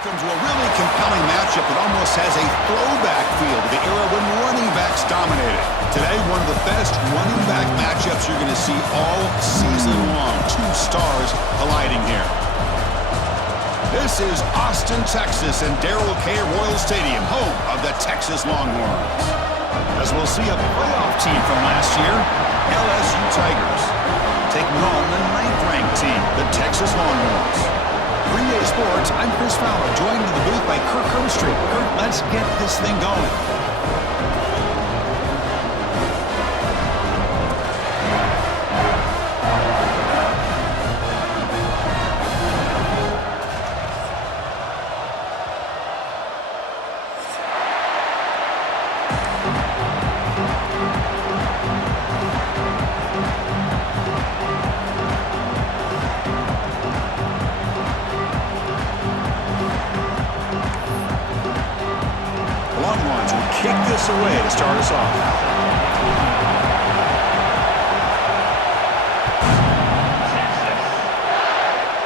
Welcome to a really compelling matchup that almost has a throwback feel to the era when running backs dominated. Today, one of the best running back matchups you're going to see all season long. Two stars colliding here. This is Austin, Texas, and Darrell K. Royal Stadium, home of the Texas Longhorns. As we'll see a playoff team from last year, LSU Tigers, taking on the 9th-ranked team, the Texas Longhorns. 3A Sports, I'm Chris Fowler, joined in the booth by Kirk Herbstreit. Kirk, let's get this thing going. Kick this away to start us off.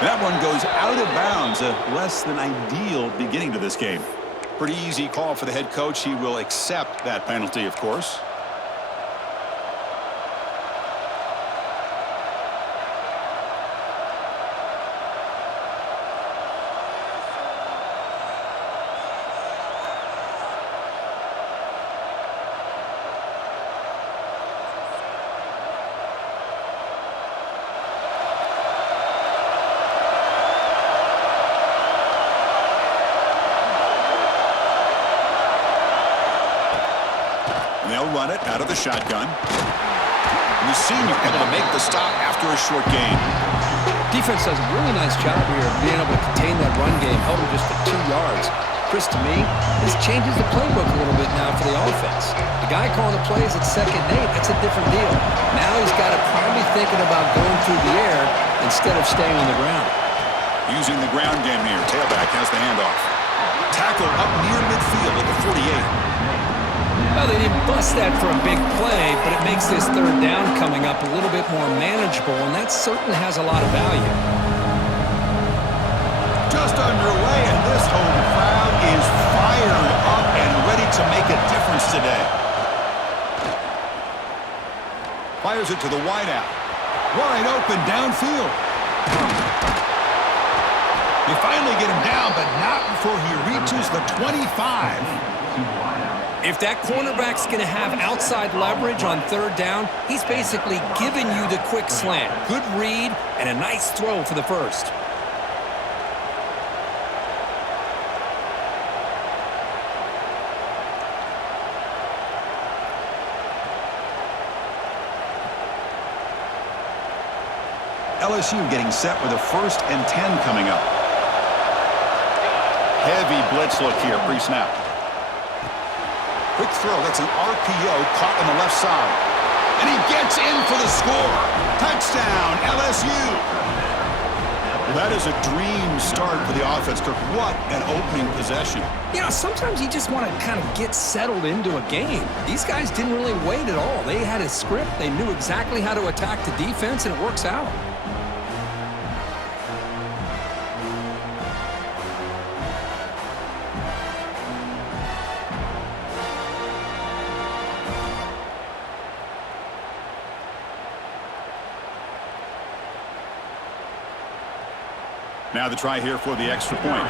That one goes out of bounds. A less than ideal beginning to this game. Pretty easy call for the head coach. He will accept that penalty, of course. They'll run it out of the shotgun. And the senior able to make the stop after a short gain. Defense does a really nice job here of being able to contain that run game, held him just for 2 yards. Chris, to me, this changes the playbook a little bit now for the offense. The guy calling the plays at 2nd and 8, that's a different deal. Now he's got to probably thinking about going through the air instead of staying on the ground. Using the ground game here. Tailback has the handoff. Tackle up near midfield at the 48. Well, they didn't bust that for a big play, but it makes this 3rd down coming up a little bit more manageable, and that certainly has a lot of value. Just underway, and this home crowd is fired up and ready to make a difference today. Fires it to the wideout. Wide open downfield. They finally get him down, but not before he reaches the 25. If that cornerback's going to have outside leverage on 3rd down, he's basically giving you the quick slant. Good read and a nice throw for the first. LSU getting set with a 1st and 10 coming up. Heavy blitz look here, pre-snap. Quick throw, that's an RPO caught on the left side. And he gets in for the score. Touchdown, LSU. Well, that is a dream start for the offense, Kirk. What an opening possession. You know, sometimes you just want to kind of get settled into a game. These guys didn't really wait at all. They had a script. They knew exactly how to attack the defense, and it works out. Now the try here for the extra point.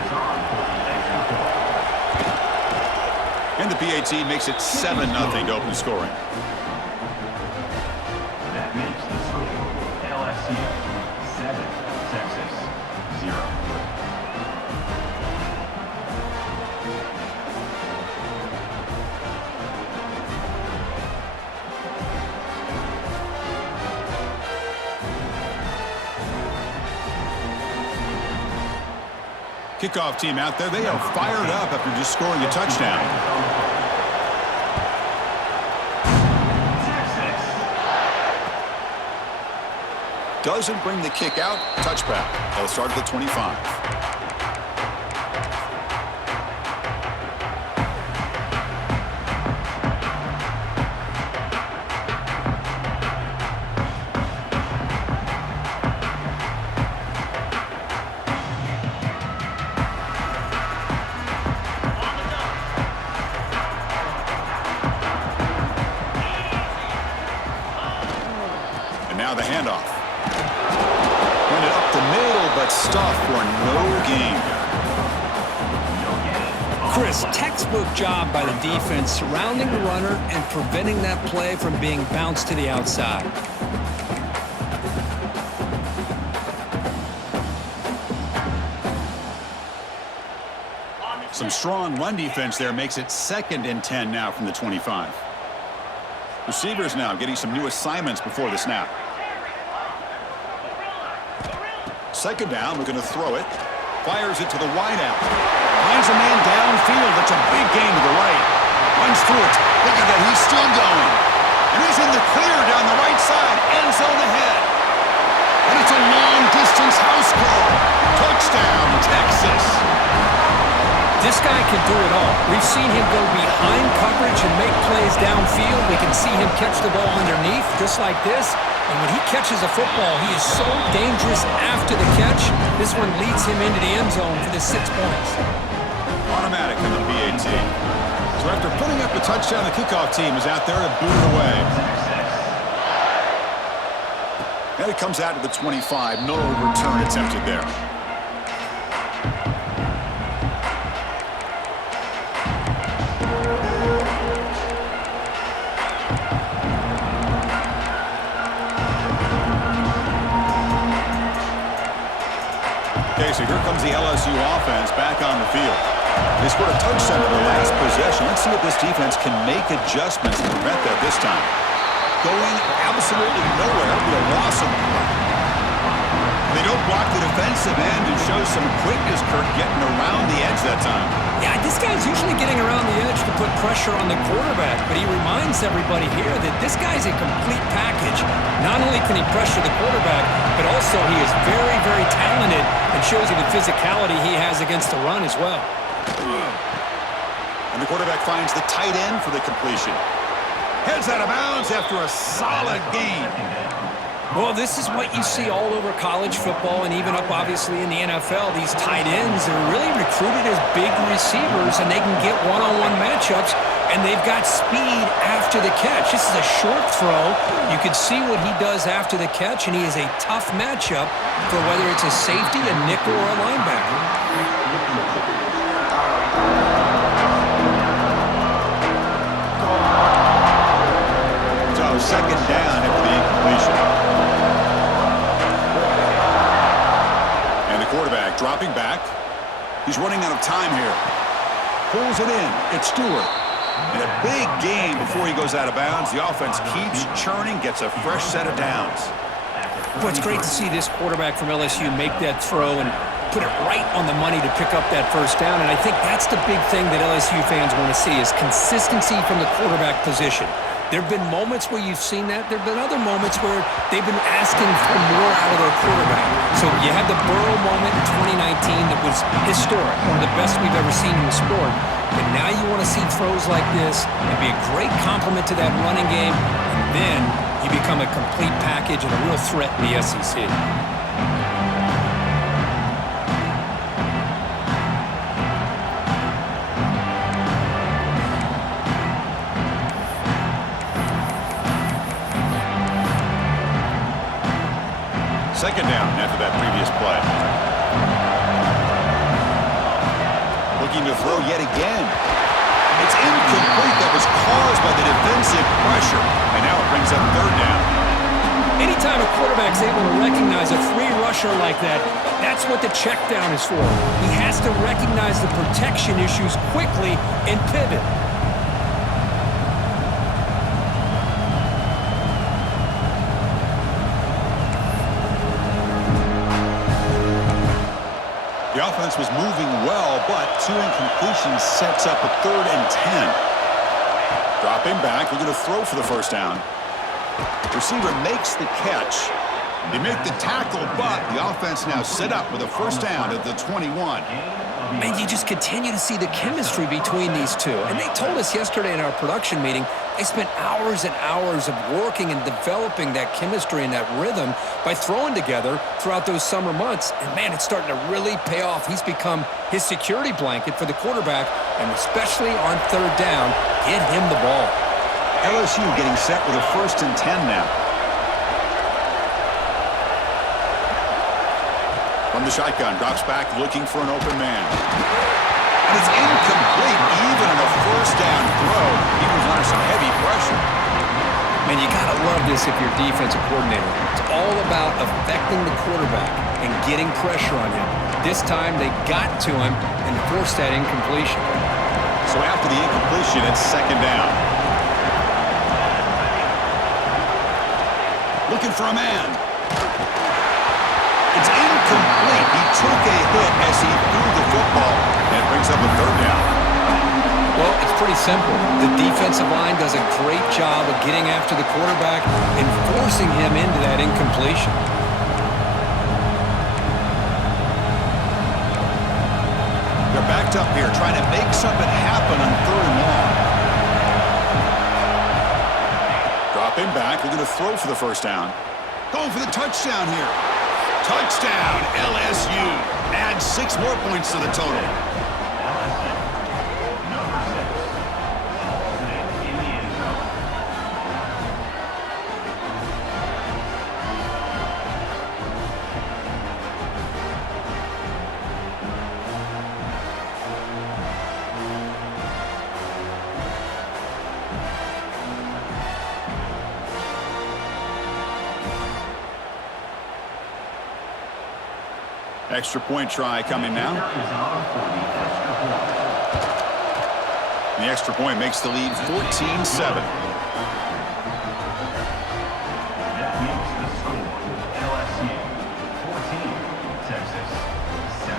And the PAT makes it 7-0 to open scoring. That makes the score LSU 7, Texas 0. Kickoff team out there. They are fired up after just scoring a touchdown. Doesn't bring the kick out. Touchback. They'll start at the 25. but stuff for no gain. Chris, textbook job by the defense surrounding the runner and preventing that play from being bounced to the outside. Some strong run defense there makes it 2nd and 10 now from the 25. Receivers now getting some new assignments before the snap. 2nd down, we're going to throw it. Fires it to the wideout. Finds a man downfield. That's a big gain to the right. Runs through it. Look at that. He's still going. And he's in the clear down the right side. End zone ahead. And it's a long-distance house call. Touchdown, Texas. This guy can do it all. We've seen him go behind coverage and make plays downfield. We can see him catch the ball underneath, just like this. And when he catches a football, he is so dangerous after the catch. This one leads him into the end zone for the 6 points. Automatic on the BAT. So after putting up the touchdown, the kickoff team is out there to boot it away. And it comes out to the 25. No return attempted there. Okay, so here comes the LSU offense back on the field. They scored a touchdown in their last possession. Let's see if this defense can make adjustments to prevent that this time. Going absolutely nowhere with a loss on the play. They don't block the defensive end and show some quickness, Kirk, getting around the edge that time. Yeah, this guy's usually getting around the edge to put pressure on the quarterback, but he reminds everybody here that this guy's a complete package. Not only can he pressure the quarterback, but also he is very, very talented and shows you the physicality he has against the run as well. And the quarterback finds the tight end for the completion. Heads out of bounds after a solid gain. Well, this is what you see all over college football and even up, obviously, in the NFL. These tight ends are really recruited as big receivers, and they can get one-on-one matchups, and they've got speed after the catch. This is a short throw. You can see what he does after the catch, and he is a tough matchup for whether it's a safety, a nickel, or a linebacker. So 2nd down after the incompletion. Quarterback dropping back. He's running out of time here. Pulls it in. It's Stewart. And a big gain before he goes out of bounds. The offense keeps churning, gets a fresh set of downs. Well, it's great to see this quarterback from LSU make that throw and put it right on the money to pick up that 1st down. And I think that's the big thing that LSU fans want to see is consistency from the quarterback position. There have been moments where you've seen that. There have been other moments where they've been asking for more out of their quarterback. So you had the Burrow moment in 2019 that was historic, one of the best we've ever seen in the sport. But now you want to see throws like this and be a great complement to that running game. And then you become a complete package and a real threat in the SEC. Second down after that previous play. Looking to throw yet again. It's incomplete. That was caused by the defensive pressure. And now it brings up 3rd down. Anytime a quarterback's able to recognize a free rusher like that, that's what the check down is for. He has to recognize the protection issues quickly and pivot. The offense was moving well, but 2 incompletions sets up a 3rd and 10. Dropping back, we're going to throw for the 1st down. Receiver makes the catch. They make the tackle, but the offense now set up with a 1st down at the 21. Man, you just continue to see the chemistry between these two. And they told us yesterday in our production meeting, they spent hours and hours of working and developing that chemistry and that rhythm by throwing together throughout those summer months. And, man, it's starting to really pay off. He's become his security blanket for the quarterback, and especially on 3rd down, get him the ball. LSU getting set with a 1st and 10 now. From the shotgun, drops back looking for an open man. And it's incomplete, even in a first down throw. He was under some heavy pressure. Man, you got to love this if you're defensive coordinator. It's all about affecting the quarterback and getting pressure on him. This time, they got to him and forced that incompletion. So after the incompletion, it's second down. Looking for a man. It's incomplete. He took a hit as he threw the football, and it brings up a third down. Well, it's pretty simple. The defensive line does a great job of getting after the quarterback and forcing him into that incompletion. They're backed up here, trying to make something happen on third and long. Drop him back. We're going to throw for the first down. Going for the touchdown here. Touchdown, LSU. Add 6 more points to the total. Extra point try coming now. The extra point makes the lead 14-7. That makes the score LSU 14, Texas 7.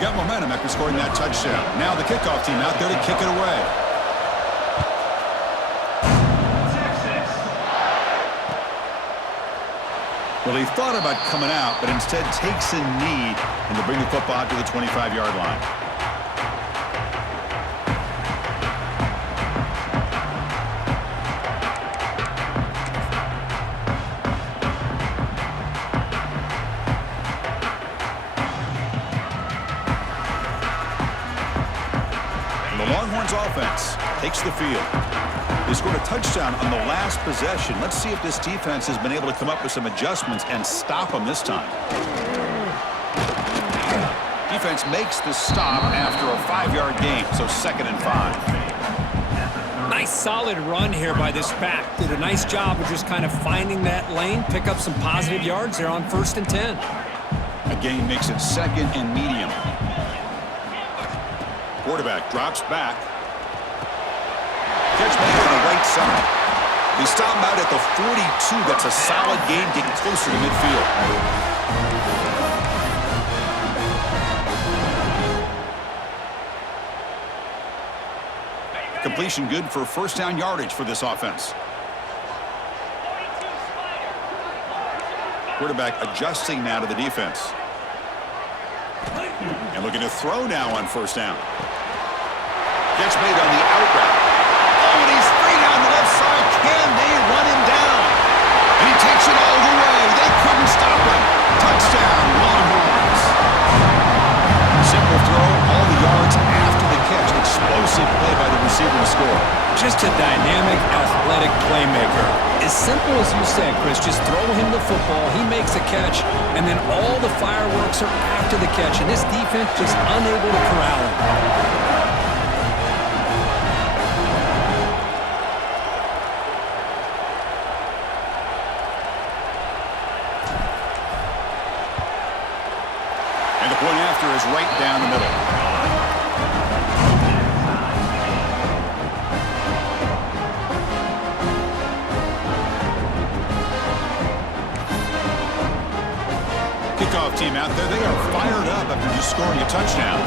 Got momentum after scoring that touchdown. Now the kickoff team out there to kick it away. Well, he thought about coming out, but instead takes a knee and to bring the football out to the 25-yard line. And the Longhorns offense takes the field. They scored a touchdown on the last possession. Let's see if this defense has been able to come up with some adjustments and stop them this time. Defense makes the stop after a 5-yard gain, so 2nd and 5. Nice solid run here by this back. Did a nice job of just kind of finding that lane, pick up some positive yards there on 1st and 10. A gain makes it 2nd and medium. Quarterback drops back. Catch made on the right side. They stop him out at the 42. That's a solid gain, getting closer to midfield. Completion good for first down yardage for this offense. Quarterback adjusting now to the defense. And looking to throw now on first down. Catch made on the out route. Oh, and he's free down the left side. Can they run him down? And he takes it all the way. They couldn't stop him. Touchdown, Longhorns. Simple throw, all the yards after the catch. Explosive play by the receiver to score. Just a dynamic, athletic playmaker. As simple as you said, Chris, just throw him the football, he makes a catch, and then all the fireworks are after the catch, and this defense just unable to corral him. And the point after is right down the middle. Kickoff team out there, they are fired up after just scoring a touchdown.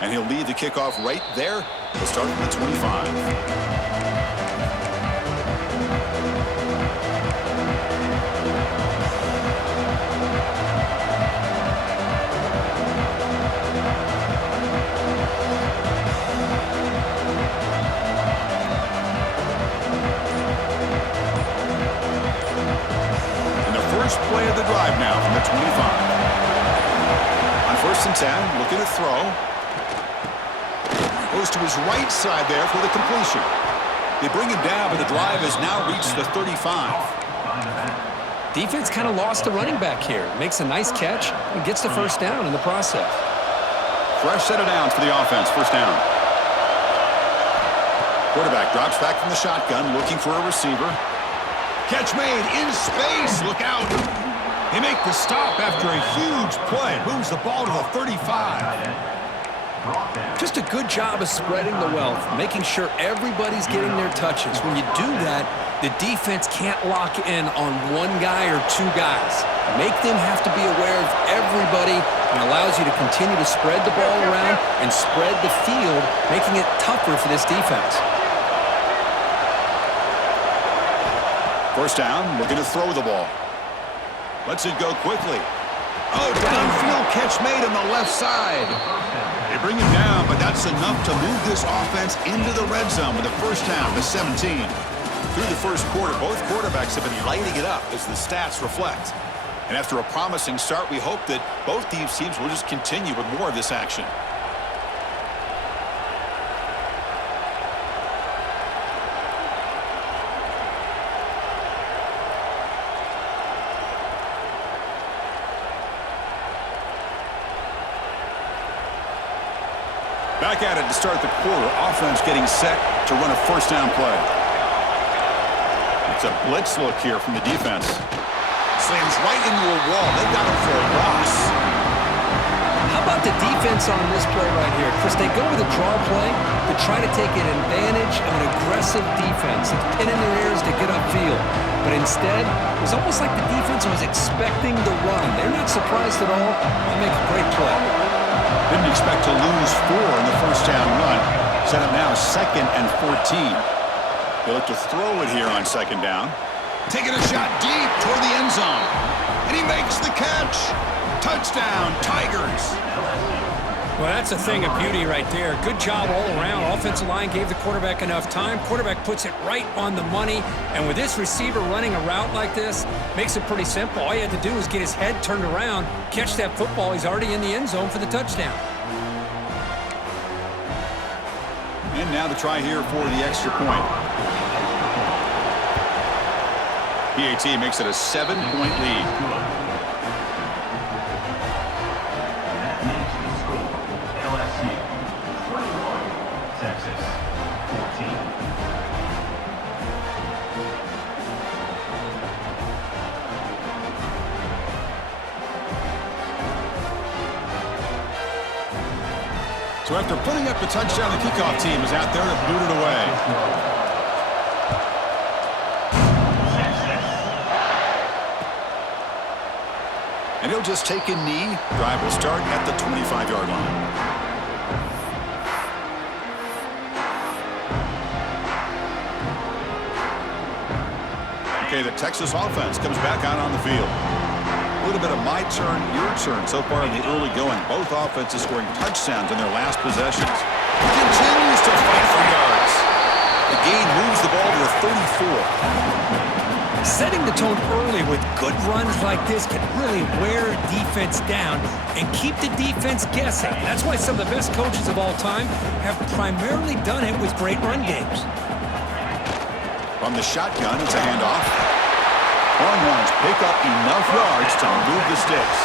And he'll lead the kickoff right there. He'll start from the 25. and 10, looking to throw. Goes to his right side there for the completion. They bring him down, but the drive has now reached the 35. Defense kind of lost the running back here. Makes a nice catch and gets the first down in the process. Fresh set of downs for the offense. First down. Quarterback drops back from the shotgun, looking for a receiver. Catch made in space. Look out. They make the stop after a huge play. Moves the ball to the 35. Just a good job of spreading the wealth, making sure everybody's getting their touches. When you do that, the defense can't lock in on one guy or two guys. Make them have to be aware of everybody, and allows you to continue to spread the ball around and spread the field, making it tougher for this defense. First down, looking to throw the ball. Lets it go quickly. Oh, downfield catch made on the left side. They bring him down, but that's enough to move this offense into the red zone with a first down to 17. Through the first quarter, both quarterbacks have been lighting it up as the stats reflect. And after a promising start, we hope that both these teams will just continue with more of this action. Back at it to start the quarter. Offense getting set to run a first down play. It's a blitz look here from the defense. Slams right into a wall. They got him for a loss. How about the defense on this play right here? Chris, they go with a draw play to try to take an advantage of an aggressive defense. It's pinning their ears to get upfield. But instead, it was almost like the defense was expecting the run. They're not surprised at all. They make a great play. Didn't expect to lose 4 in the first down run. Set up now 2nd and 14. They look to throw it here on second down. Taking a shot deep toward the end zone. And he makes the catch. Touchdown, Tigers. Well, that's a thing of beauty right there. Good job all around. Offensive line gave the quarterback enough time. Quarterback puts it right on the money. And with this receiver running a route like this, makes it pretty simple. All you had to do was get his head turned around, catch that football. He's already in the end zone for the touchdown. And now the try here for the extra point. PAT makes it a 7-point lead. So after putting up the touchdown, the kickoff team is out there to boot it away. And he'll just take a knee. Drive will start at the 25-yard line. Okay, the Texas offense comes back out on the field. A little bit of my turn, your turn so far in the early going. Both offenses scoring touchdowns in their last possessions. Continues to fight for yards. The gain moves the ball to the 34. Setting the tone early with good runs like this can really wear a defense down and keep the defense guessing. That's why some of the best coaches of all time have primarily done it with great run games. From the shotgun, it's a handoff. Longhorns pick up enough yards to move the sticks.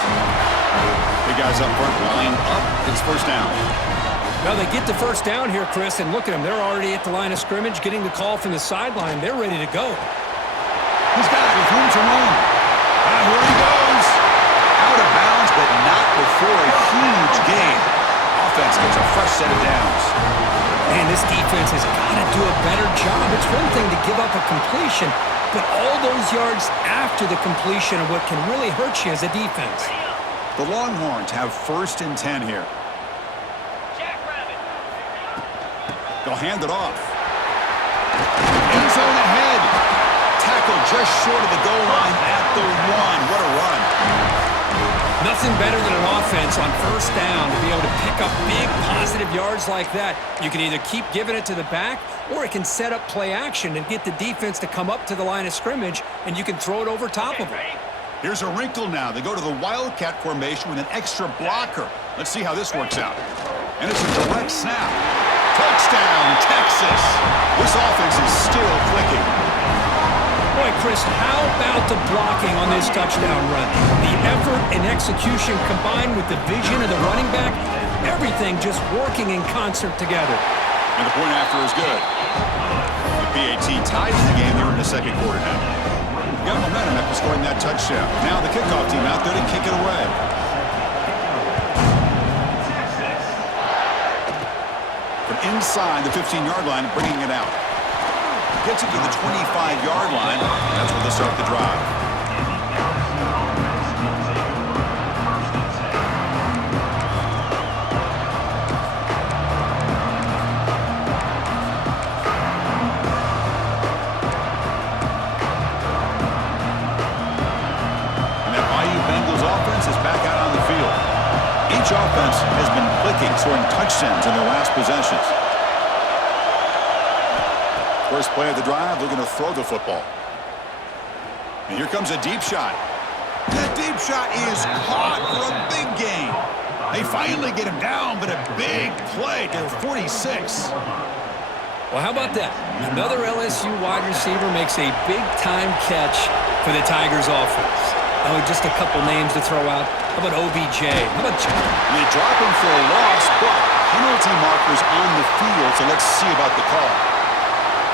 The guys up front line up. It's first down. Well, they get the first down here, Chris, and look at them. They're already at the line of scrimmage, getting the call from the sideline. They're ready to go. He's got it with room to run. Here he goes. Out of bounds, but not before a huge gain. Offense gets a fresh set of downs. Man, this defense has got to do a better job. It's one thing to give up a completion, but all those yards after the completion are what can really hurt you as a defense. The Longhorns have 1st and 10 here. They'll hand it off. End zone ahead. Tackle just short of the goal line at the 1. What a run. Nothing better than an offense on first down to be able to pick up big positive yards like that. You can either keep giving it to the back, or it can set up play action and get the defense to come up to the line of scrimmage, and you can throw it over top of it. Here's a wrinkle now. They go to the Wildcat formation with an extra blocker. Let's see how this works out. And it's a direct snap. Touchdown, Texas. This offense is still clicking. Boy, Chris, how about the blocking on this touchdown run? The effort and execution combined with the vision of the running back, everything just working in concert together. And the point after is good. The PAT ties the game here in the second quarter now. Got momentum after scoring that touchdown. Now the kickoff team out there to kick it away. From inside the 15-yard line, bringing it out. Gets it to the 25-yard line. That's where they start the drive. Each offense has been clicking, scoring touchdowns in their last possessions. First play of the drive, they're going to throw the football. And here comes a deep shot. That deep shot is caught for a big gain. They finally get him down, but a big play to 46. Well, how about that? Another LSU wide receiver makes a big-time catch for the Tigers offense. Oh, just a couple names to throw out. How about OBJ? How about They drop him for a loss, but penalty markers on the field, so let's see about the call.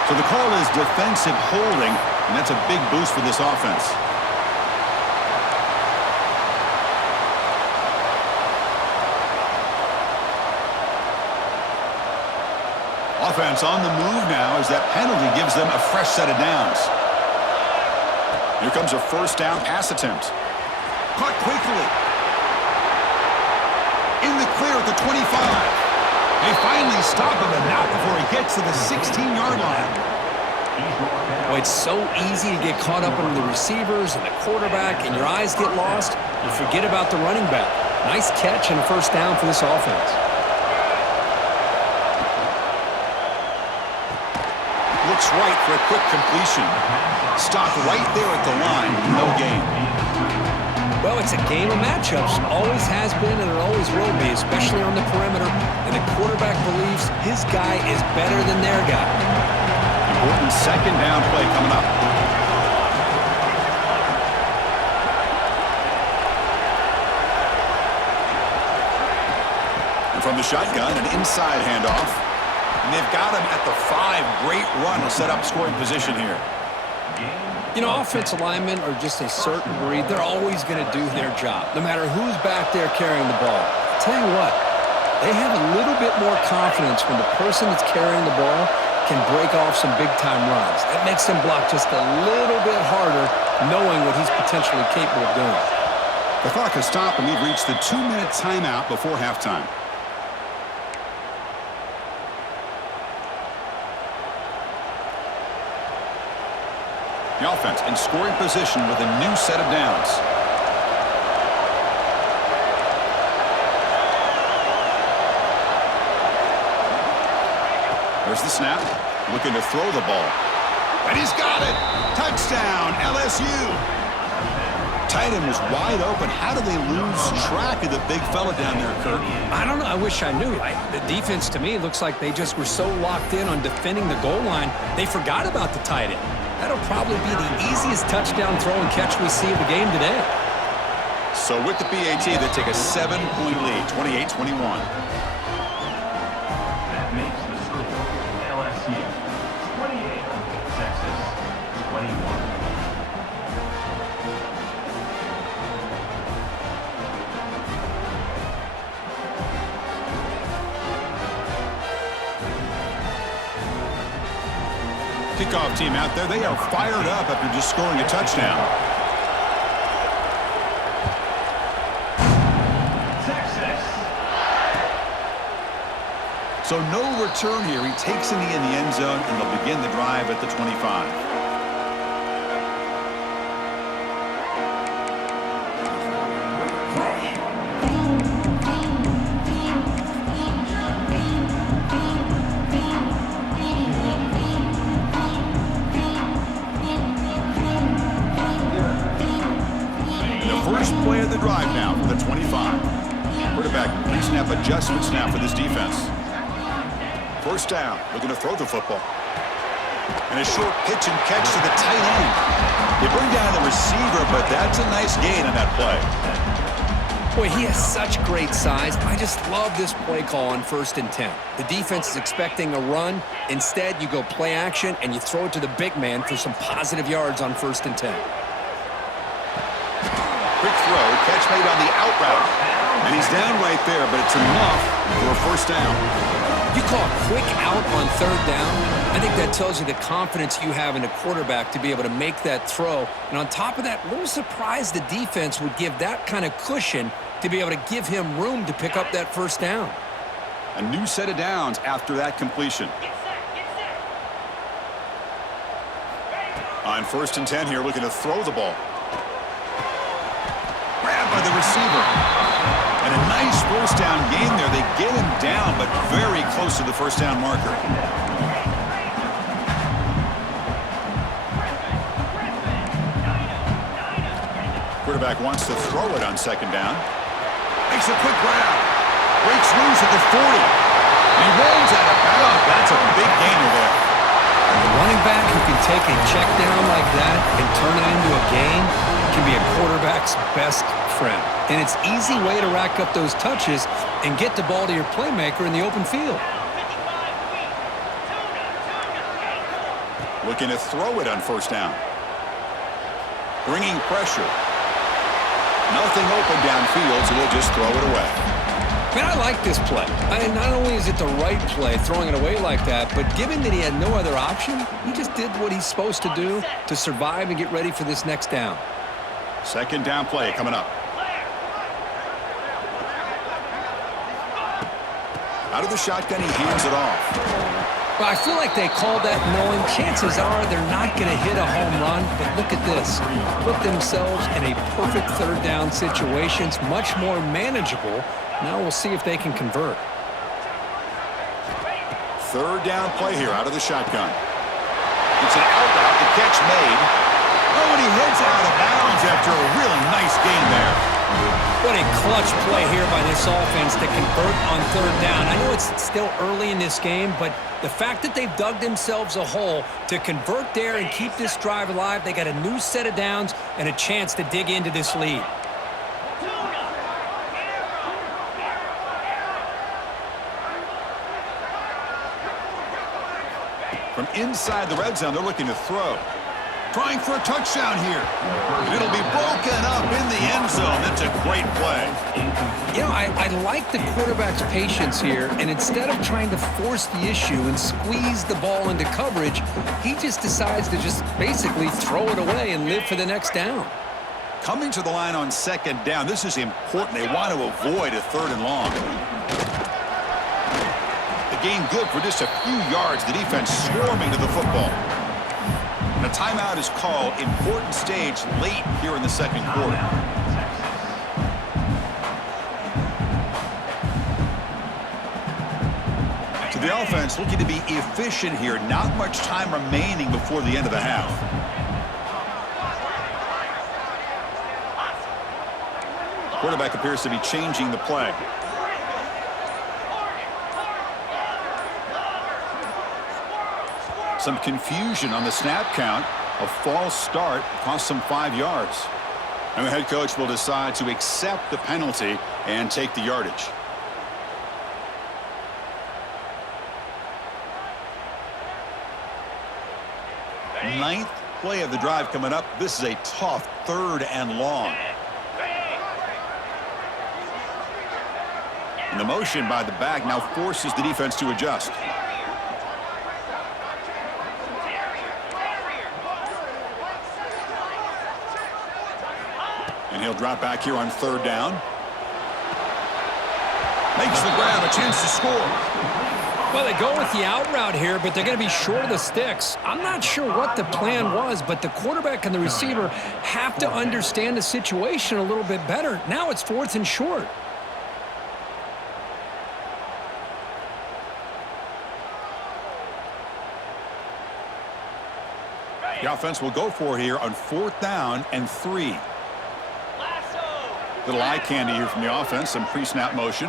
So the call is defensive holding, and that's a big boost for this offense. Offense on the move now as that penalty gives them a fresh set of downs. Here comes a first down pass attempt. Caught quickly. In the clear at the 25. They finally stop him, and not before he gets to the 16-yard line. Oh, it's so easy to get caught up in the receivers and the quarterback, and your eyes get lost. You forget about the running back. Nice catch and a first down for this offense. Looks right for a quick completion. Stopped right there at the line. No gain. Well, it's a game of matchups. Always has been and it always will be, especially on the perimeter. And the quarterback believes his guy is better than their guy. Important second down play coming up. And from the shotgun, an inside handoff. And they've got him at the 5. Great run to set up scoring position here. You know, offensive linemen are just a certain breed. They're always going to do their job, no matter who's back there carrying the ball. I'll tell you what, they have a little bit more confidence when the person that's carrying the ball can break off some big-time runs. That makes them block just a little bit harder, knowing what he's potentially capable of doing. The clock has stopped, and we've reached the 2-minute timeout before halftime. The offense in scoring position with a new set of downs. There's the snap. Looking to throw the ball. And he's got it! Touchdown, LSU! Tight end was wide open. How do they lose track of the big fella down there, Kirk? I don't know. I wish I knew. The defense, to me, looks like they just were so locked in on defending the goal line, they forgot about the tight end. That'll probably be the easiest touchdown throw and catch we see of the game today. So with the PAT, they take a 7-point lead, 28-21. That makes the score LSU 28, Texas 21. Kickoff team out there, they are fired up after just scoring a touchdown. Texas. So no return here. He takes in the end zone, and they'll begin the drive at the 25. adjustments now for this defense. First down, looking to throw the football. And a short pitch and catch to the tight end. They bring down the receiver, but that's a nice gain on that play. Boy, he has such great size. I just love this play call on 1st and 10. The defense is expecting a run. Instead, you go play action, and you throw it to the big man for some positive yards on 1st and 10. Quick throw, catch made on the out route. And he's down right there, but it's enough for a first down. You call a quick out on 3rd down. I think that tells you the confidence you have in a quarterback to be able to make that throw. And on top of that, a little surprised the defense would give that kind of cushion to be able to give him room to pick up that first down. A new set of downs after that completion. On 1st and 10 here, looking to throw the ball. Grabbed by the receiver. And a nice first down gain there. They get him down, but very close to the first down marker. Quarterback wants to throw it on 2nd down. Makes a quick grab. Breaks loose at the 40. And he rolls out of bounds. That's a big gainer there. A running back who can take a check down like that and turn it into a gain can be a quarterback's best friend. And it's an easy way to rack up those touches and get the ball to your playmaker in the open field. Looking to throw it on 1st down. Bringing pressure. Nothing open downfield, so he'll just throw it away. Man, I like this play. Not only is it the right play, throwing it away like that, but given that he had no other option, he just did what he's supposed to do to survive and get ready for this next down. 2nd down play coming up. Out of the shotgun, he hands it off. Well, I feel like they called that knowing chances are they're not going to hit a home run, but look at this. Put themselves in a perfect 3rd down situation. It's much more manageable. Now we'll see if they can convert. 3rd down play here out of the shotgun. It's an out route, the catch made. Oh, and he heads out of bounds after a really nice gain there. What a clutch play here by this offense to convert on 3rd down. I know it's still early in this game, but the fact that they've dug themselves a hole to convert there and keep this drive alive, they got a new set of downs and a chance to dig into this lead. From inside the red zone, they're looking to throw. Trying for a touchdown here. And it'll be broken up in the end zone. That's a great play. You know, I like the quarterback's patience here, and instead of trying to force the issue and squeeze the ball into coverage, he just decides to just basically throw it away and live for the next down. Coming to the line on 2nd down, this is important. They want to avoid a 3rd and long. The gain good for just a few yards. The defense swarming to the football. And a timeout is called. Important stage late here in the 2nd quarter. So the offense looking to be efficient here. Not much time remaining before the end of the half. Quarterback appears to be changing the play. Some confusion on the snap count. A false start cost them 5 yards. And the head coach will decide to accept the penalty and take the yardage. Ninth play of the drive coming up. This is a tough 3rd and long. And the motion by the back now forces the defense to adjust. And he'll drop back here on 3rd down. Makes the grab, a chance to score. Well, they go with the out route here, but they're going to be short of the sticks. I'm not sure what the plan was, but the quarterback and the receiver have to understand the situation a little bit better. Now it's 4th and short. The offense will go for it here on 4th down and 3. Little eye candy here from the offense, some pre-snap motion.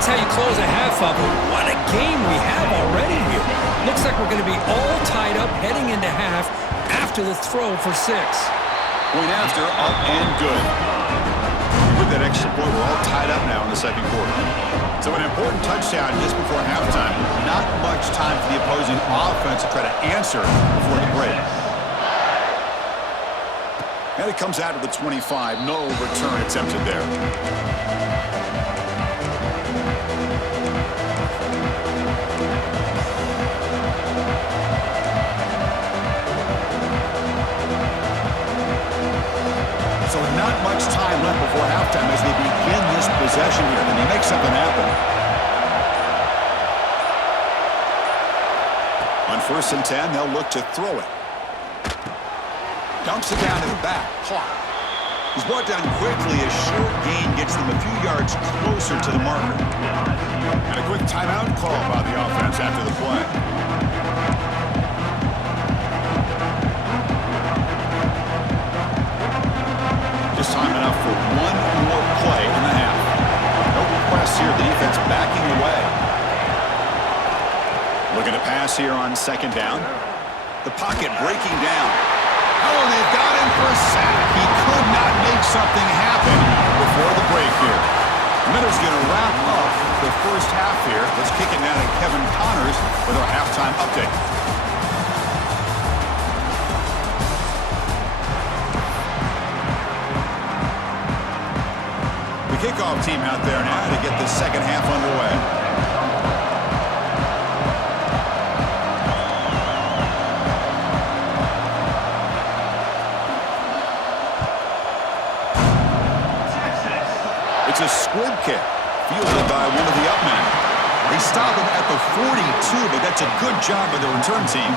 that's how you close a half up. What a game we have already here. Looks like we're going to be all tied up heading into half after the throw for 6. Point after, up and good. With that extra point, we're all tied up now in the second quarter. So an important touchdown just before halftime. Not much time for the opposing offense to try to answer before the break. And it comes out of the 25. No return attempted there. So not much time left before halftime as they begin this possession here. And they make something happen. On 1st and 10, they'll look to throw it. Dumps it down to the back. Clock. He's brought down quickly. A short gain gets them a few yards closer to the marker. And a quick timeout call by the offense after the play. Just time enough for one more play in the half. No press here. The defense backing away. Looking to pass here on 2nd down. The pocket breaking down. Oh, they've got him for a sack. He could not make something happen before the break here. Miller's going to wrap up the first half here. Let's kick it now to Kevin Connors with our halftime update. The kickoff team out there now to get the second half underway. It's a squib kick, fielded by one of the up men. They stop him at the 42, but that's a good job by the return team.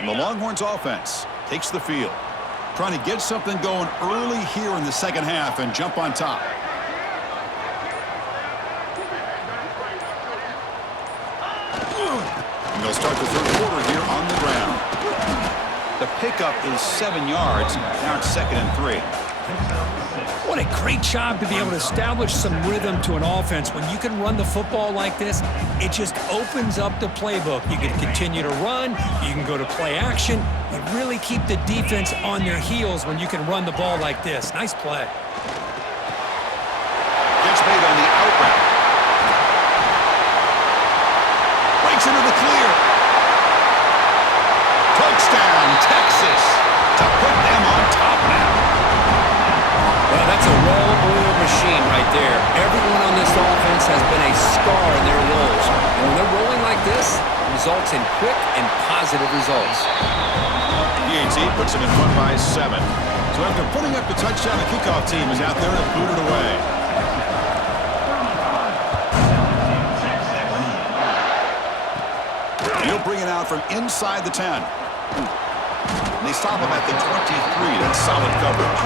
And the Longhorns offense takes the field, trying to get something going early here in the second half and jump on top. They'll start the third quarter here on the ground. The pickup is 7 yards. Now it's 2nd and 3. What a great job to be able to establish some rhythm to an offense. When you can run the football like this, it just opens up the playbook. You can continue to run. You can go to play action. You really keep the defense on their heels when you can run the ball like this. Nice play. Gets made on the out route. Breaks into the clear. Touchdown, Texas, to put them on top now. Well, that's a well-oiled machine right there. Everyone on this offense has been a star in their roles. And when they're rolling like this, it results in quick and positive results. PAT puts it in front by 7. So after putting up the touchdown, the kickoff team is out there to boot it away. He'll bring it out from inside the 10. And they stop him at the 23. That's solid coverage.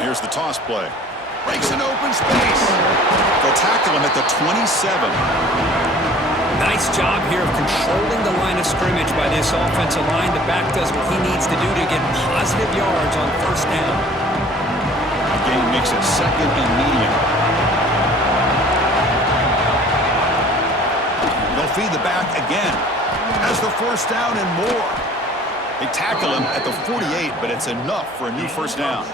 Here's the toss play. Breaks an open space. They'll tackle him at the 27. Nice job here of controlling the line of scrimmage by this offensive line. The back does what he needs to do to get positive yards on 1st down. The game makes it 2nd and medium. They'll feed the back again. Has the 1st down and more. They tackle him at the 48, but it's enough for a new 1st down.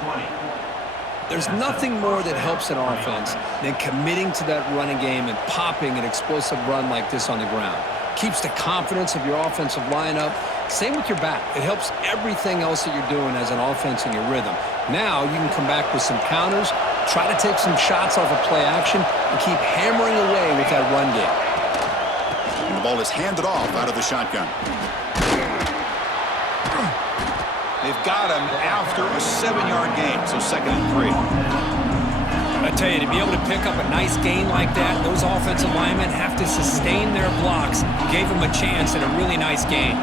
There's nothing more that helps an offense than committing to that running game and popping an explosive run like this on the ground. Keeps the confidence of your offensive lineup. Same with your back. It helps everything else that you're doing as an offense in your rhythm. Now you can come back with some counters, try to take some shots off of play action, and keep hammering away with that run game. And the ball is handed off out of the shotgun. They've got him after a 7-yard gain, so 2nd and 3. I tell you, to be able to pick up a nice gain like that, those offensive linemen have to sustain their blocks. Gave them a chance at a really nice gain.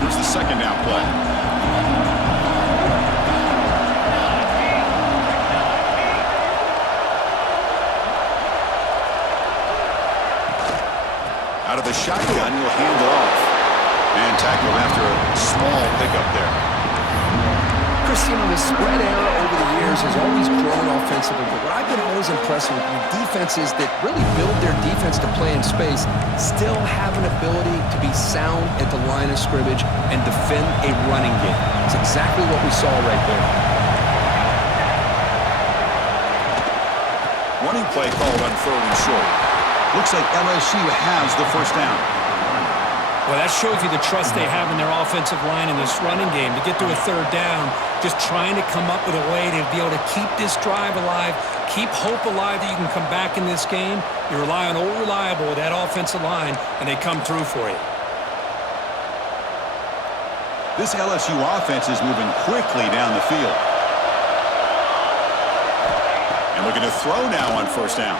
Here's the second down play. Out of the shotgun, he'll hand it off. And tackle after a small pickup there. Chris, you know, the spread era over the years has always grown offensively, but what I've been always impressed with defenses that really build their defense to play in space still have an ability to be sound at the line of scrimmage and defend a running game. It's exactly what we saw right there. Running play called on 3rd and short. Looks like LSU has the first down. Well, that shows you the trust they have in their offensive line in this running game. To get to a 3rd down, just trying to come up with a way to be able to keep this drive alive, keep hope alive that you can come back in this game. You rely on old reliable with that offensive line, and they come through for you. This LSU offense is moving quickly down the field. And looking to throw now on 1st down.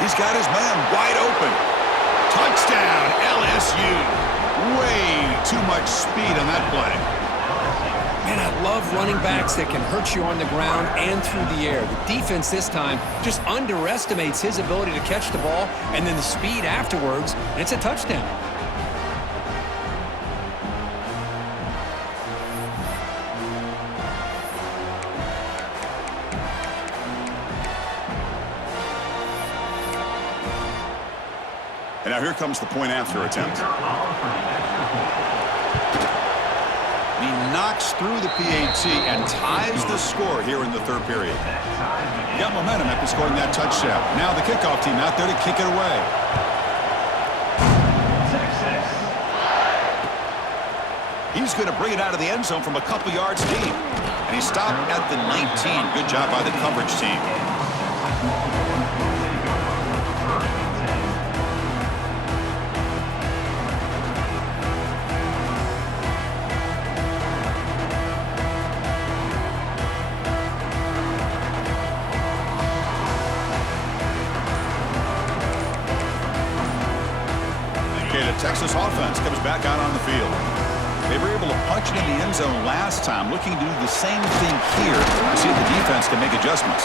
He's got his man wide open. Touchdown, LSU. Way too much speed on that play. Man, I love running backs that can hurt you on the ground and through the air. The defense this time just underestimates his ability to catch the ball and then the speed afterwards, and it's a touchdown. And now here comes the point after attempt. He knocks through the PAT and ties the score here in the 3rd period. He got momentum after scoring that touchdown. Now the kickoff team out there to kick it away. He's going to bring it out of the end zone from a couple yards deep. And he stopped at the 19. Good job by the coverage team. Texas offense comes back out on the field. They were able to punch it in the end zone last time, looking to do the same thing here to see if the defense can make adjustments.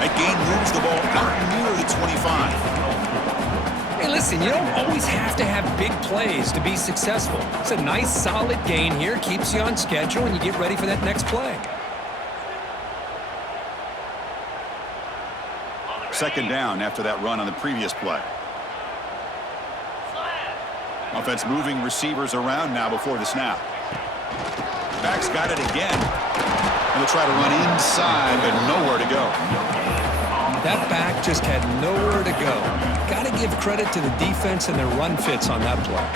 That gain moves the ball out near the 25. Hey, listen, you don't always have to have big plays to be successful. It's a nice, solid gain here, keeps you on schedule, and you get ready for that next play. 2nd down after that run on the previous play. Offense moving receivers around now before the snap. Back's got it again. And they'll try to run inside, but nowhere to go. That back just had nowhere to go. Got to give credit to the defense and their run fits on that play.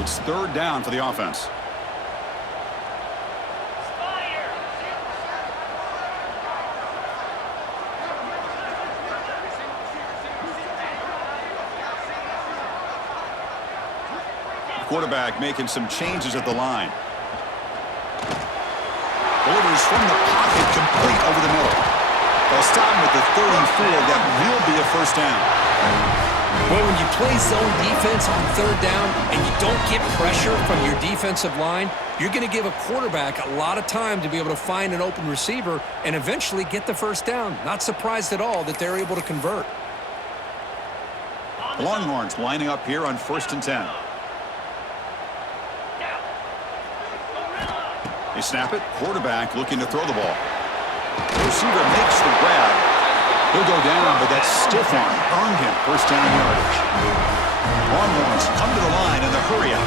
It's 3rd down for the offense. Quarterback making some changes at the line. Delivers from the pocket, complete over the middle. They'll stop him at the 34. That will be a 1st down. Well, when you play zone defense on 3rd down and you don't get pressure from your defensive line, you're going to give a quarterback a lot of time to be able to find an open receiver and eventually get the 1st down. Not surprised at all that they're able to convert. The Longhorns lining up here on 1st and 10. They snap it. Quarterback looking to throw the ball. The receiver makes the grab. He'll go down, but that stiff arm earned him 1st down yardage. Longhorns come to the line in the hurry up.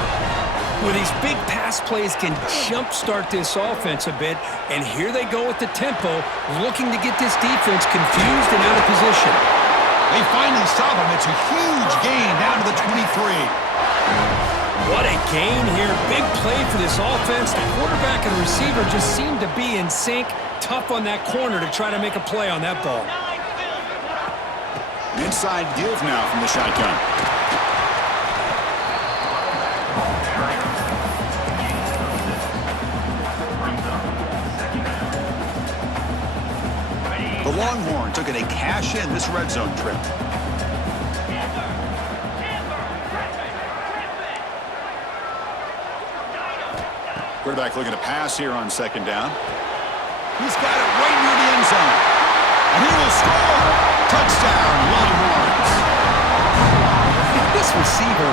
Well, these big pass plays can jumpstart this offense a bit, and here they go with the tempo, looking to get this defense confused and out of position. They finally stop him. It's a huge gain down to the 23. What a gain here. Big play for this offense. The quarterback and receiver just seem to be in sync. tough on that corner to try to make a play on that ball. An inside give now from the shotgun. The Longhorns took it a cash-in this red zone trip. Quarterback looking to pass here on second down. He's got it right near the end zone. And he will score. Touchdown, Longhorns. This receiver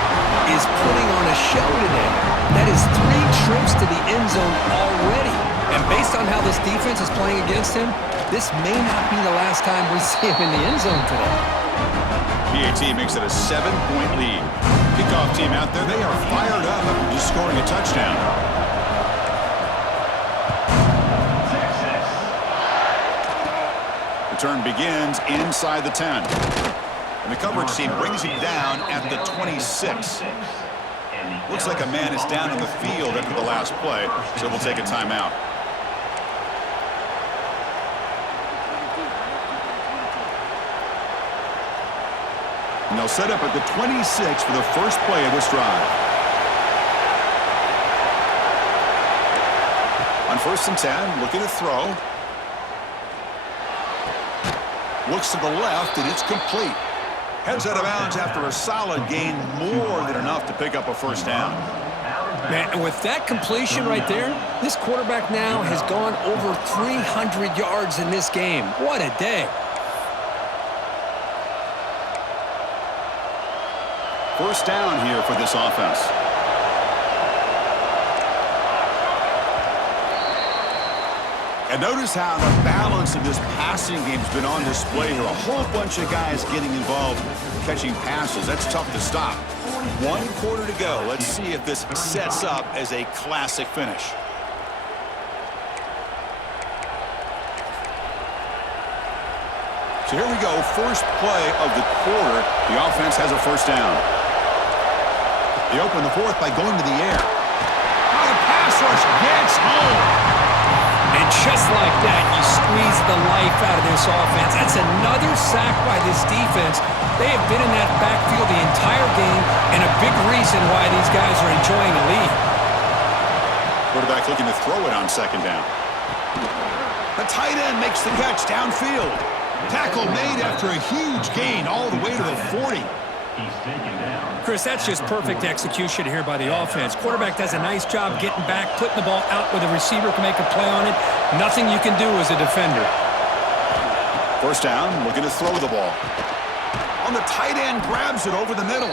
is putting on a show today. That is 3 trips to the end zone already. And based on how this defense is playing against him, this may not be the last time we see him in the end zone today. PAT makes it a 7-point lead. Kickoff team out there, they are fired up after just scoring a touchdown. Return begins inside the 10. And the coverage team brings him down at the 26. Looks like a man is down on the field after the last play, so we'll take a timeout. And they'll set up at the 26 for the first play of this drive. On 1st and 10, looking to throw. Looks to the left, and it's complete. Heads out of bounds after a solid gain, more than enough to pick up a first down. Man, with that completion right there, this quarterback now has gone over 300 yards in this game. What a day. First down here for this offense. And notice how the balance of this passing game's been on display here. A whole bunch of guys getting involved catching passes. That's tough to stop. 1 quarter to go. Let's see if this sets up as a classic finish. So here we go. First play of the quarter. The offense has a first down. They open the 4th by going to the air. Now the pass rush gets home. And just like that, you squeeze the life out of this offense. That's another sack by this defense. They have been in that backfield the entire game, and a big reason why these guys are enjoying a lead. Quarterback looking to throw it on second down. The tight end makes the catch downfield. Tackle made after a huge gain all the way to the 40. He's taken down. Chris, that's just perfect execution here by the offense. Quarterback does a nice job getting back, putting the ball out where the receiver can make a play on it. Nothing you can do as a defender. First down, looking to throw the ball. On the tight end, grabs it over the middle.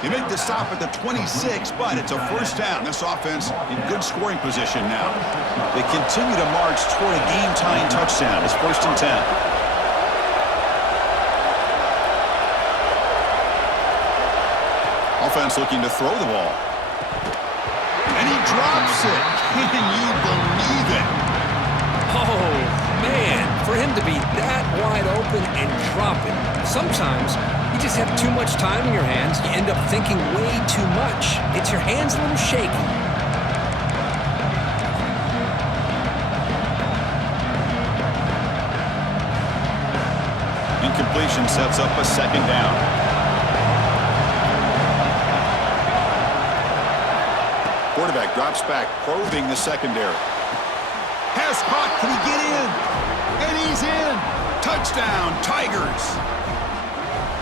They make the stop at the 26, but it's a first down. This offense in good scoring position now. They continue to march toward a game-tying touchdown. It's 1st and 10. Offense looking to throw the ball. And he drops it. Can you believe it? Oh, man, for him to be that wide open and drop it. Sometimes you just have too much time in your hands. You end up thinking way too much. It's your hands a little shaky. Incompletion sets up a second down. Quarterback drops back, probing the secondary. Pass caught. Can he get in? And he's in. Touchdown, Tigers.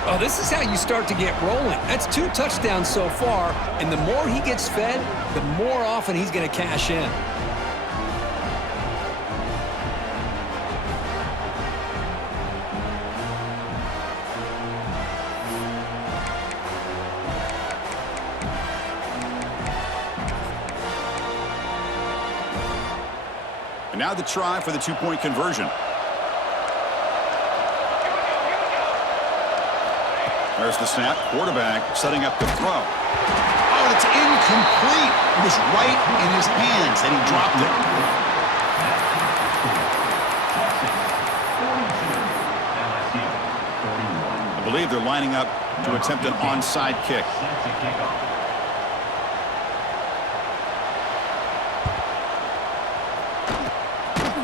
Oh, this is how you start to get rolling. That's 2 touchdowns so far, and the more he gets fed, the more often he's going to cash in. Now the try for the 2-point conversion. There's the snap. Quarterback setting up the throw. Oh, it's incomplete. It was right in his hands, and he dropped it. I believe they're lining up to attempt an onside kick.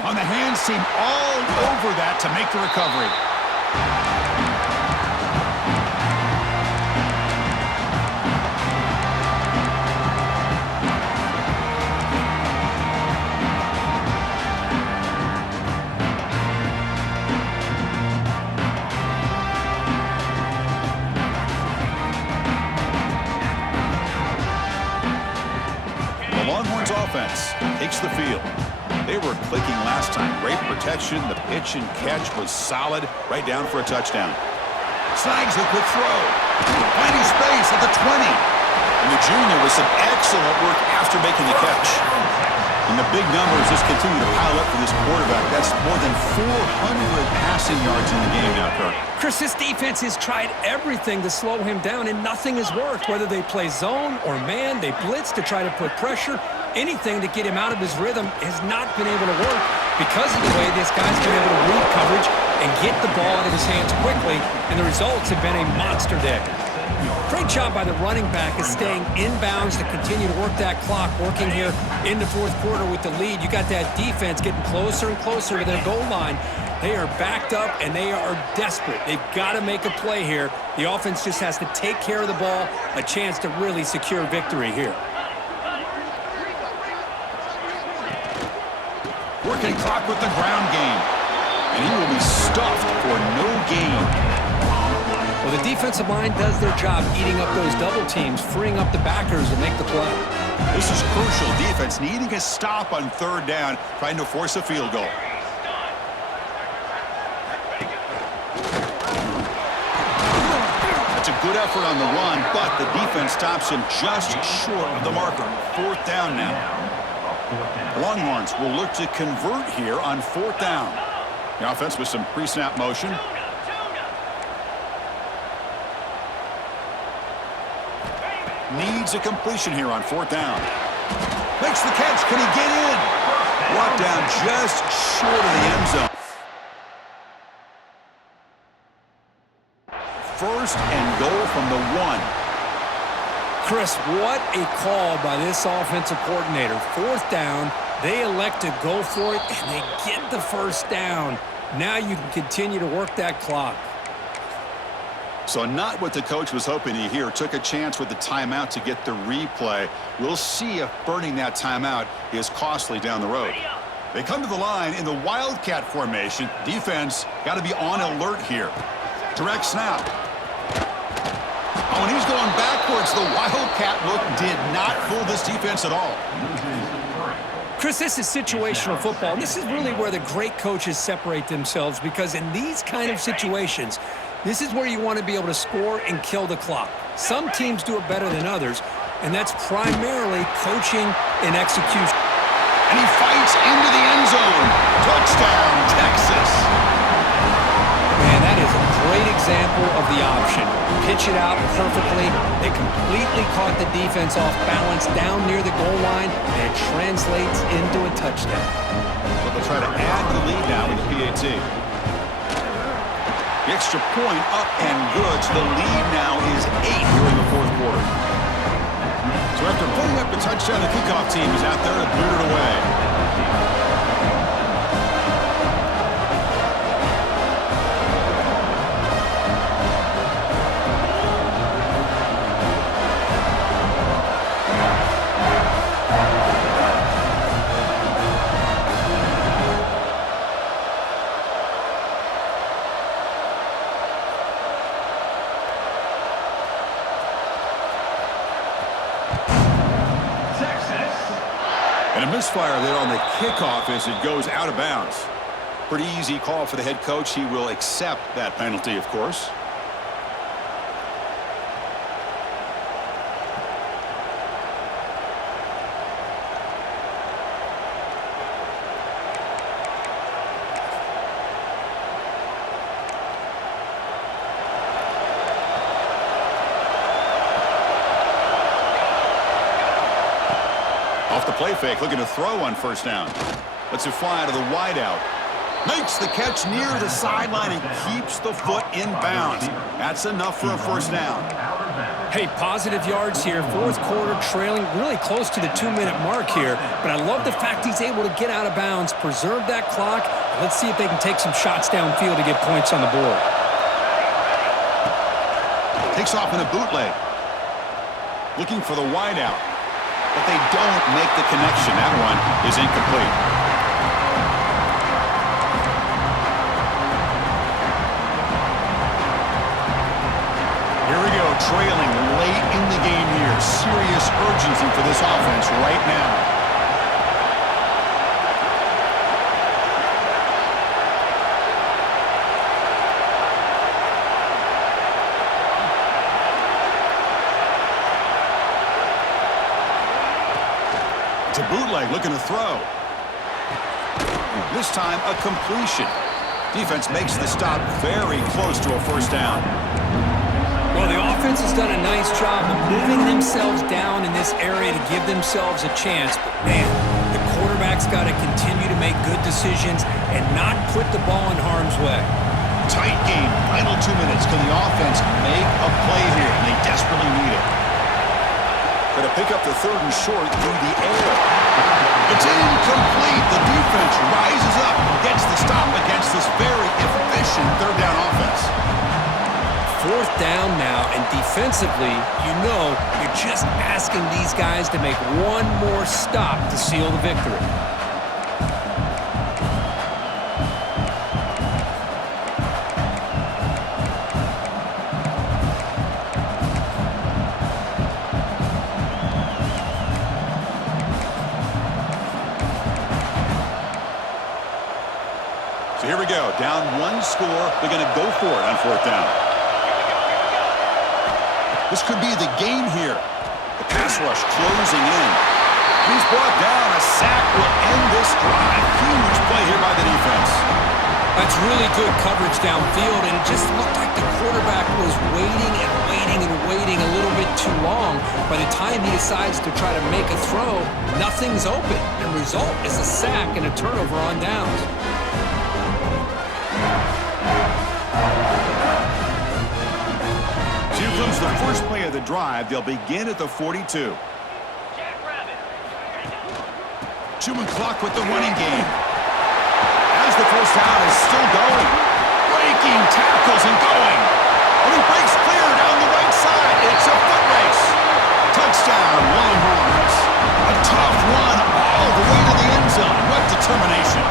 On the hands seem all over that to make the recovery. Longhorns offense takes the field. They were clicking last time. Great protection. The pitch and catch was solid. Right down for a touchdown. Snags the quick throw. Finding space at the 20. And the junior with some excellent work after making the catch. And the big numbers just continue to pile up for this quarterback. That's more than 400 passing yards in the game now, Kirk. Chris, this defense has tried everything to slow him down, and nothing has worked. Whether they play zone or man, they blitz to try to put pressure. Anything to get him out of his rhythm has not been able to work because of the way this guy's been able to read coverage and get the ball out of his hands quickly, and the results have been a monster day. Great job by the running back is staying inbounds to continue to work that clock, working here in the fourth quarter with the lead. You got that defense getting closer and closer to their goal line. They are backed up, and they are desperate. They've got to make a play here. The offense just has to take care of the ball, a chance to really secure victory here. Working clock with the ground game. And he will be stuffed for no gain. Well, the defensive line does their job eating up those double teams, freeing up the backers to make the play. This is crucial. Defense needing a stop on third down, trying to force a field goal. That's a good effort on the run, but the defense stops him just short of the marker. Fourth down now. The Longhorns will look to convert here on fourth down. The offense with some pre-snap motion. Needs a completion here on fourth down. Makes the catch. Can he get in? Brought down just short of the end zone. First and goal from the 1. Chris, what a call by this offensive coordinator. Fourth down, they elect to go for it, and they get the first down. Now you can continue to work that clock. So not what the coach was hoping to hear. Took a chance with the timeout to get the replay. We'll see if burning that timeout is costly down the road. They come to the line in the Wildcat formation. Defense got to be on alert here. Direct snap. Oh, and he's going backwards. The Wildcat look did not fool this defense at all. Chris, this is situational football. This is really where the great coaches separate themselves, because in these kind of situations, this is where you want to be able to score and kill the clock. Some teams do it better than others, and that's primarily coaching and execution. And he fights into the end zone. Touchdown, Texas. Man, that is a great example of the option. Pitch it out perfectly. They completely caught the defense off balance down near the goal line, and it translates into a touchdown. So they'll try to add the lead now with the PAT. The extra point up and good. So the lead now is 8 here in the fourth quarter. So after putting up the touchdown, the kickoff team is out there to boot it away. And a misfire there on the kickoff as it goes out of bounds. Pretty easy call for the head coach. He will accept that penalty, of course. Off the play fake, looking to throw on first down. Lets it fly out of the wideout. Makes the catch near the sideline and keeps the foot in bounds. That's enough for a first down. Hey, positive yards here. Fourth quarter trailing really close to the 2-minute mark here. But I love the fact he's able to get out of bounds, preserve that clock, Let's see if they can take some shots downfield to get points on the board. Takes off in a bootleg. Looking for the wideout. But they don't make the connection. That one is incomplete. Here we go, trailing late in the game here. Serious urgency for this offense right now. It's a bootleg, looking to throw. This time, a completion. Defense makes the stop very close to a first down. Well, the offense has done a nice job of moving themselves down in this area to give themselves a chance. But, man, the quarterback's got to continue to make good decisions and not put the ball in harm's way. Tight game, final 2 minutes. Can the offense make a play here? And they desperately need it. Going to pick up the 3rd and short through the air. It's incomplete. The defense rises up and gets the stop against this very efficient 3rd down offense. 4th down now, and defensively, you know, you're just asking these guys to make one more stop to seal the victory. So here we go. Down 1 score. They're going to go for it on 4th down. This could be the game here. The pass rush closing in. He's brought down. A sack will end this drive. Huge play here by the defense. That's really good coverage downfield, and it just looked like the quarterback was waiting and waiting and waiting a little bit too long. By the time he decides to try to make a throw, nothing's open. The result is a sack and a turnover on downs. Here comes the first play of the drive. They'll begin at the 42. Chewing clock with the running game. As the first down is still going. Breaking tackles and going. And he breaks clear down the right side. It's a foot race. Touchdown, Longhorns. A tough one all the way to the end zone. What determination.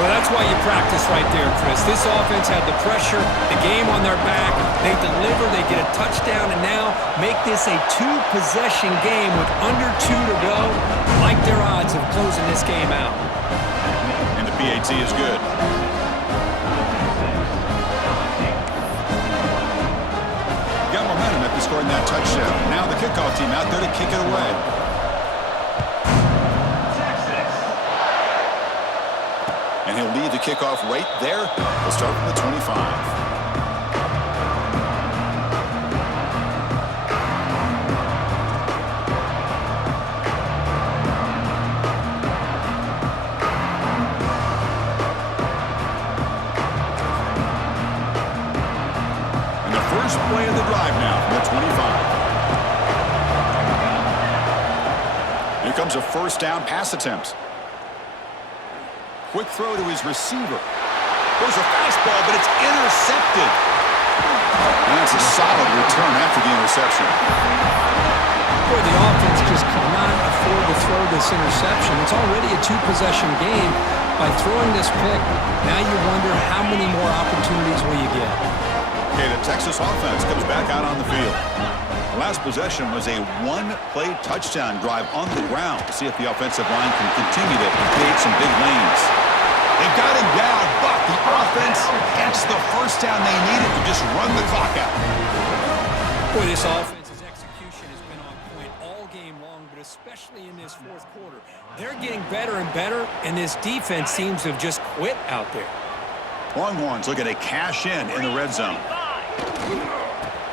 Well, that's why you practice right there, Chris. This offense had the pressure, the game on their back. They deliver, they get a touchdown, and now make this a 2-possession game with under 2 to go. Like their odds of closing this game out. And the PAT is good. Got momentum after scoring that touchdown. Now the kickoff team out there to kick it away. And he'll lead the kickoff right there. He'll start from the 25. And the first play of the drive now from the 25. Here comes a first down pass attempt. Quick throw to his receiver. There's a fastball, but it's intercepted. And that's a solid return after the interception. Boy, the offense just cannot afford to throw this interception. It's already a 2-possession game. By throwing this pick, now you wonder how many more opportunities will you get. Okay, the Texas offense comes back out on the field. The last possession was a 1-play touchdown drive on the ground to see if the offensive line can continue to create some big lanes. They've got him down, but the offense gets the first down they needed to just run the clock out. Boy, this offense's execution has been on point all game long, but especially in this 4th quarter. They're getting better and better, and this defense seems to have just quit out there. Longhorns looking to cash in the red zone.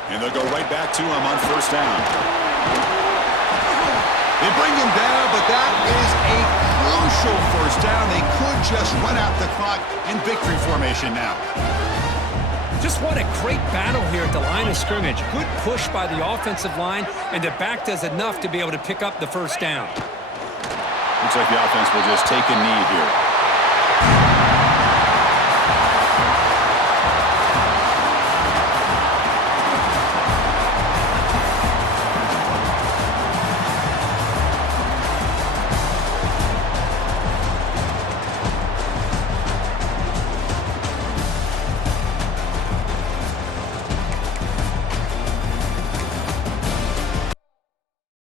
And they'll go right back to him on first down. They bring him down, but that is a crucial first down. They could just run out the clock in victory formation now. Just what a great battle here at the line of scrimmage. Good push by the offensive line, and the back does enough to be able to pick up the first down. Looks like the offense will just take a knee here.